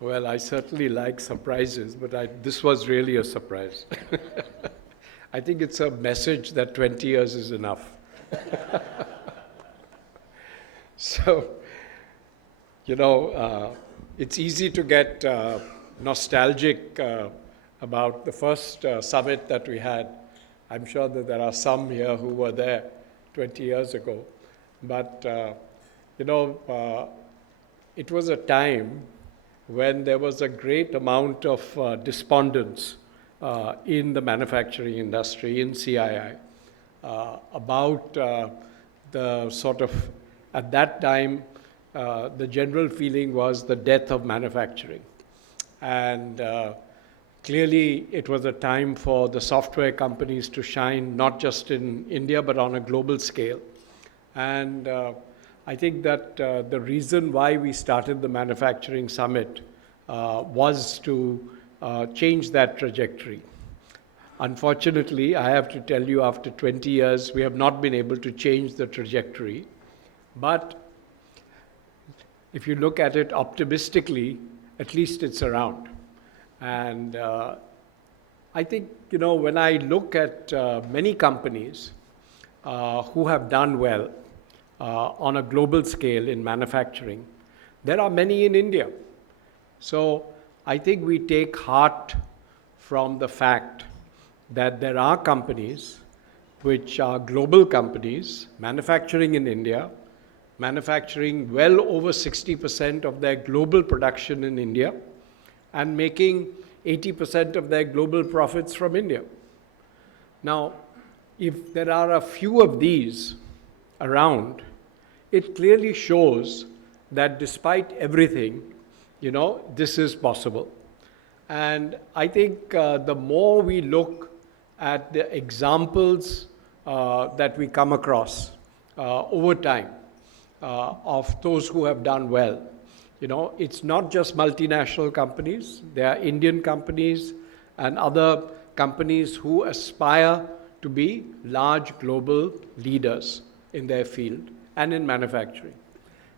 Well, I certainly like surprises, but this was really a surprise. I think it's a message that 20 years is enough. So, it's easy to get nostalgic about the first summit that we had. I'm sure that there are some here who were there 20 years ago. But, it was a time when there was a great amount of despondence in the manufacturing industry, in CII, about the sort of, at that time, the general feeling was the death of manufacturing. And clearly, it was a time for the software companies to shine, not just in India, but on a global scale. And I think that the reason why we started the Manufacturing Summit was to change that trajectory. Unfortunately, I have to tell you, after 20 years, we have not been able to change the trajectory. But if you look at it optimistically, at least it's around. And I think, when I look at many companies who have done well on a global scale in manufacturing, there are many in India. So I think we take heart from the fact that there are companies which are global companies, manufacturing in India, manufacturing well over 60% of their global production in India, and making 80% of their global profits from India. Now, if there are a few of these around, it clearly shows that despite everything, this is possible. And I think the more we look at the examples that we come across over time of those who have done well, it's not just multinational companies. There are Indian companies and other companies who aspire to be large global leaders in their field and in manufacturing.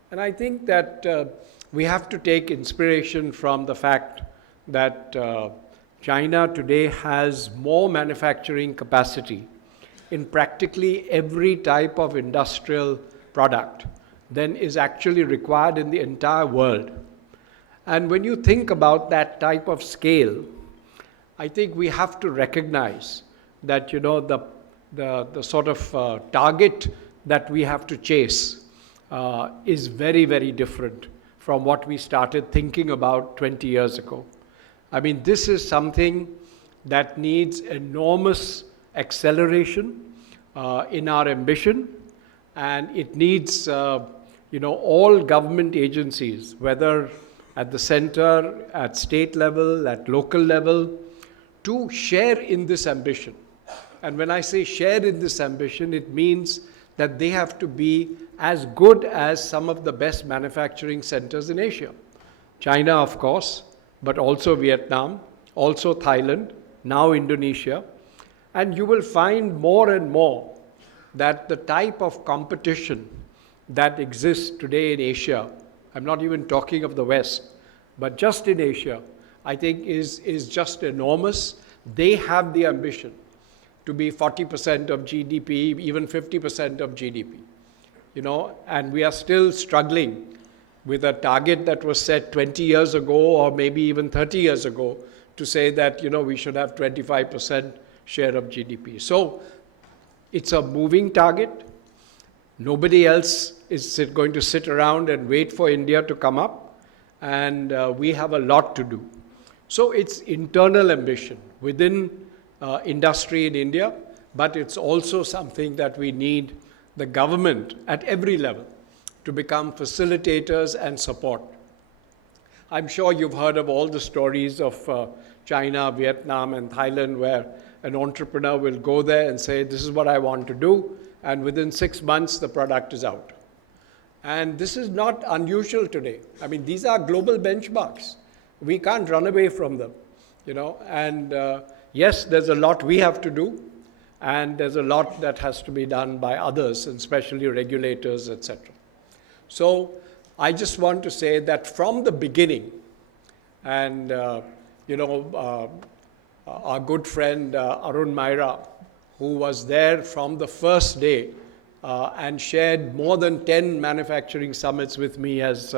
And I think that we have to take inspiration from the fact that China today has more manufacturing capacity in practically every type of industrial product than is actually required in the entire world. And when you think about that type of scale, I think we have to recognize that the sort of target that we have to chase is very, very different from what we started thinking about 20 years ago. I mean, this is something that needs enormous acceleration in our ambition, and it needs all government agencies, whether at the center, at state level, at local level, to share in this ambition. And when I say share in this ambition, it means that they have to be as good as some of the best manufacturing centers in Asia. China, of course, but also Vietnam, also Thailand, now Indonesia. And you will find more and more that the type of competition that exists today in Asia, I'm not even talking of the West, but just in Asia, I think is just enormous. They have the ambition to be 40% of GDP, even 50% of GDP. And we are still struggling with a target that was set 20 years ago or maybe even 30 years ago to say that, we should have 25% share of GDP. So it's a moving target. Nobody else is going to sit around and wait for India to come up. And we have a lot to do. So it's internal ambition within industry in India, but it's also something that we need the government at every level to become facilitators and support. I'm sure you've heard of all the stories of China, Vietnam, and Thailand, where an entrepreneur will go there and say, this is what I want to do, and within 6 months, the product is out. And this is not unusual today. I mean, these are global benchmarks. We can't run away from them, and yes, there's a lot we have to do, and there's a lot that has to be done by others, and especially regulators, etc. So I just want to say that from the beginning, And, our good friend Arun Maira, who was there from the first day and shared more than 10 manufacturing summits with me as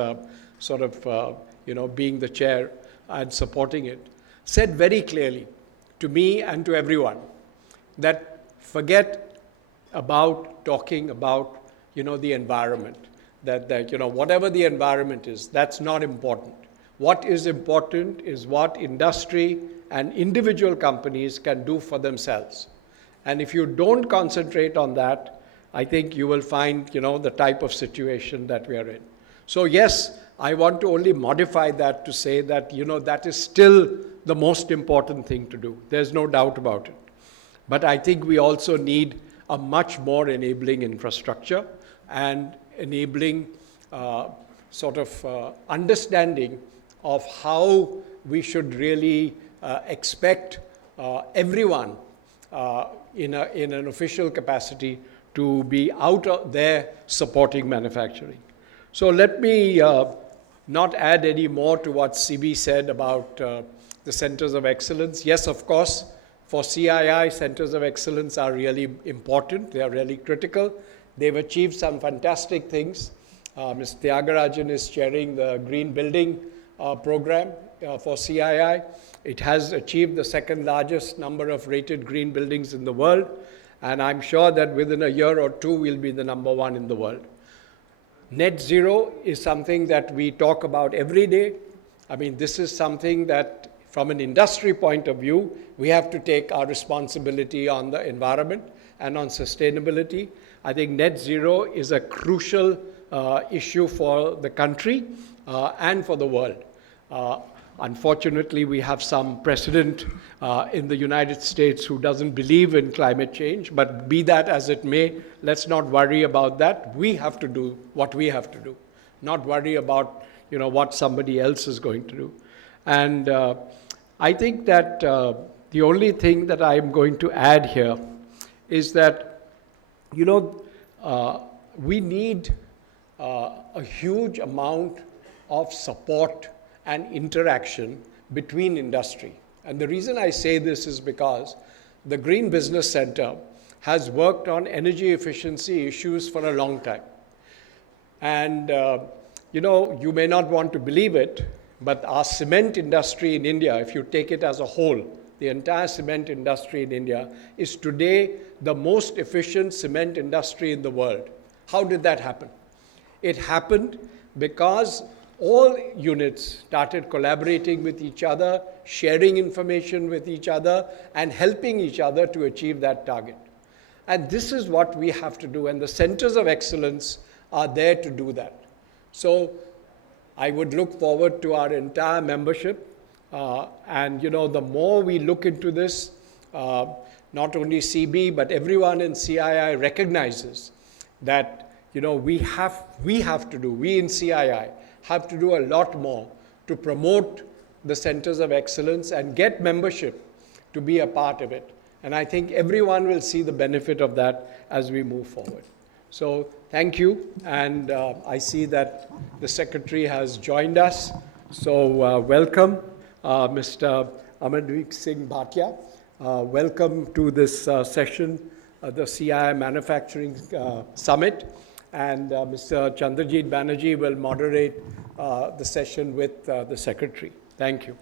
being the chair and supporting it, said very clearly to me and to everyone that forget about talking about, the environment, that whatever the environment is, that's not important. What is important is what industry and individual companies can do for themselves. And if you don't concentrate on that, I think you will find, the type of situation that we are in. So yes, I want to only modify that to say that, that is still the most important thing to do. There's no doubt about it. But I think we also need a much more enabling infrastructure and enabling understanding of how we should really expect everyone in an official capacity to be out there supporting manufacturing. So let me not add any more to what CB said about the centers of excellence. Yes, of course, for CII, centers of excellence are really important. They are really critical. They've achieved some fantastic things. Mr. Tyagarajan is chairing the Green Building program for CII. It has achieved the second largest number of rated green buildings in the world. And I'm sure that within a year or two, we'll be the number one in the world. Net zero is something that we talk about every day. I mean, this is something that, from an industry point of view, we have to take our responsibility on the environment and on sustainability. I think net zero is a crucial issue for the country and for the world. Unfortunately, we have some precedent in the United States who doesn't believe in climate change, but be that as it may, let's not worry about that. We have to do what we have to do, not worry about what somebody else is going to do. And I think that the only thing that I'm going to add here is that we need a huge amount of support and interaction between industry. And the reason I say this is because the Green Business Center has worked on energy efficiency issues for a long time. And, you may not want to believe it, but our cement industry in India, if you take it as a whole, the entire cement industry in India is today the most efficient cement industry in the world. How did that happen? It happened because all units started collaborating with each other, sharing information with each other, and helping each other to achieve that target. And this is what we have to do, and the centers of excellence are there to do that. So I would look forward to our entire membership, and the more we look into this, not only CB, but everyone in CII recognizes that we in CII have to do a lot more to promote the centers of excellence and get membership to be a part of it. And I think everyone will see the benefit of that as we move forward. So thank you. And I see that the Secretary has joined us. So welcome, Mr. Amardeep Singh Bhatia. Welcome to this session, the CII Manufacturing Summit. And Mr. Chandrajit Banerjee will moderate the session with the Secretary. Thank you.